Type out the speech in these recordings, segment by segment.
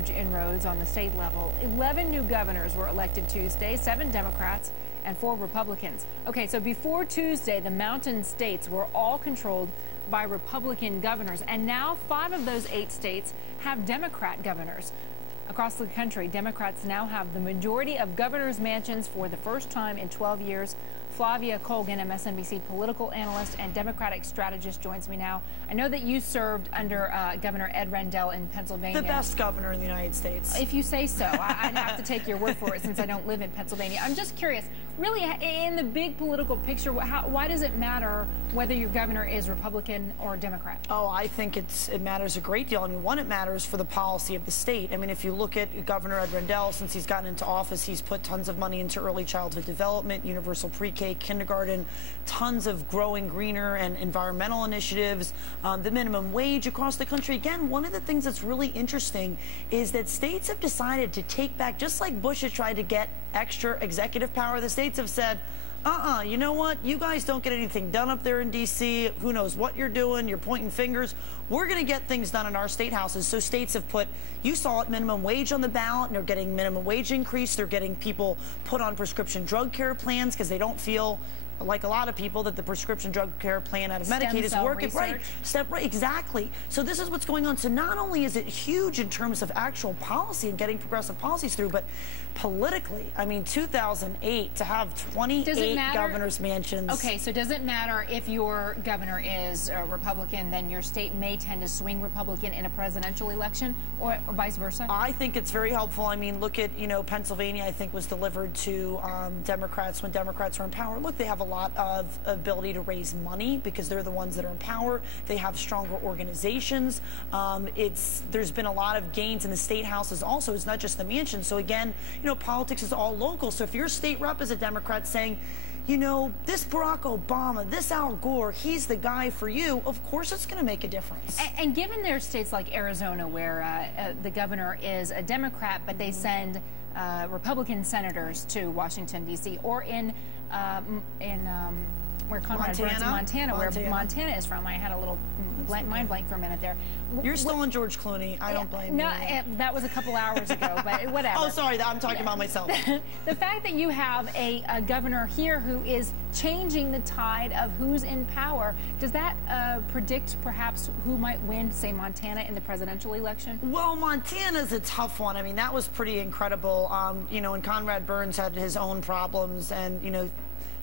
huge inroads on the state level. 11 new governors were elected Tuesday, 7 Democrats and 4 Republicans. Okay, so before Tuesday, the mountain states were all controlled by Republican governors, and now 5 of those 8 states have Democrat governors. Across the country, Democrats now have the majority of governors' mansions for the first time in 12 years. Flavia Colgan, MSNBC political analyst and Democratic strategist, joins me now. I know that you served under Governor Ed Rendell in Pennsylvania. The best governor in the United States. If you say so. I'd have to take your word for it since I don't live in Pennsylvania. I'm just curious, really, in the big political picture, why does it matter whether your governor is Republican or Democrat? Oh, I think it matters a great deal. I mean, one, it matters for the policy of the state. I mean, if you look at Governor Ed Rendell, since he's gotten into office, he's put tons of money into early childhood development, universal pre-K, kindergarten, tons of growing greener and environmental initiatives, the minimum wage across the country. Again, one of the things that's really interesting is that states have decided to take back, just like Bush has tried to get extra executive power, the states have said, you know what? You guys don't get anything done up there in D.C. Who knows what you're doing? You're pointing fingers. We're going to get things done in our state houses. So states have put, you saw it, minimum wage on the ballot, and they're getting minimum wage increase. They're getting people put on prescription drug care plans because they don't feel, like a lot of people, that the prescription drug care plan out of Medicaid is working. Right. Exactly. So this is what's going on. So not only is it huge in terms of actual policy and getting progressive policies through, but politically, I mean, 2008, to have 28 governors' mansions. Okay, so does it matter if your governor is a Republican, then your state may tend to swing Republican in a presidential election, or vice versa? I think it's very helpful. I mean, look at, Pennsylvania, I think, was delivered to Democrats when Democrats were in power. Look, they have a lot of ability to raise money because they're the ones that are in power. They have stronger organizations. There's been a lot of gains in the state houses also. It's not just the mansion. So again, politics is all local. So if your state rep is a Democrat saying, this Barack Obama, this Al Gore, he's the guy for you, of course it's going to make a difference. And given there are states like Arizona where the governor is a Democrat, but they send Republican senators to Washington, D.C., or in where Conrad Burns, Montana, where Montana is from. I had a little mind blank for a minute there. You're still on George Clooney. I don't blame you. No, that was a couple hours ago, but whatever. Oh, sorry, I'm talking about myself. The fact that you have a governor here who is changing the tide of who's in power, does that predict perhaps who might win, say, Montana in the presidential election? Well, Montana's a tough one. I mean, that was pretty incredible. And Conrad Burns had his own problems, and,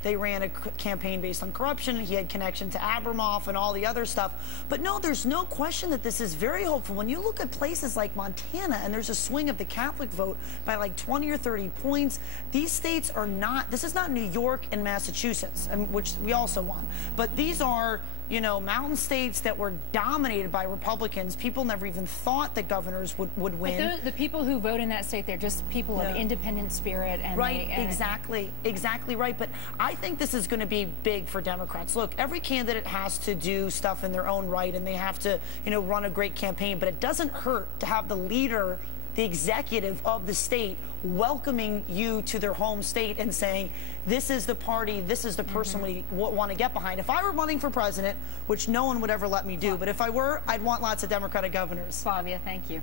they ran a campaign based on corruption. He had connection to Abramoff and all the other stuff. But no, there's no question that this is very hopeful. When you look at places like Montana, and there's a swing of the Catholic vote by like 20 or 30 points, these states are not, this is not New York and Massachusetts, which we also won. But these are, mountain states that were dominated by Republicans. People never even thought that governors would win. But the people who vote in that state, they're just people of independent spirit. And right, exactly right. But I think this is going to be big for Democrats. Look, every candidate has to do stuff in their own right, and they have to, run a great campaign. But it doesn't hurt to have the leader, the executive of the state, welcoming you to their home state and saying, this is the party, this is the person we want to get behind. If I were running for president, which no one would ever let me do, but if I were, I'd want lots of Democratic governors. Flavia, thank you.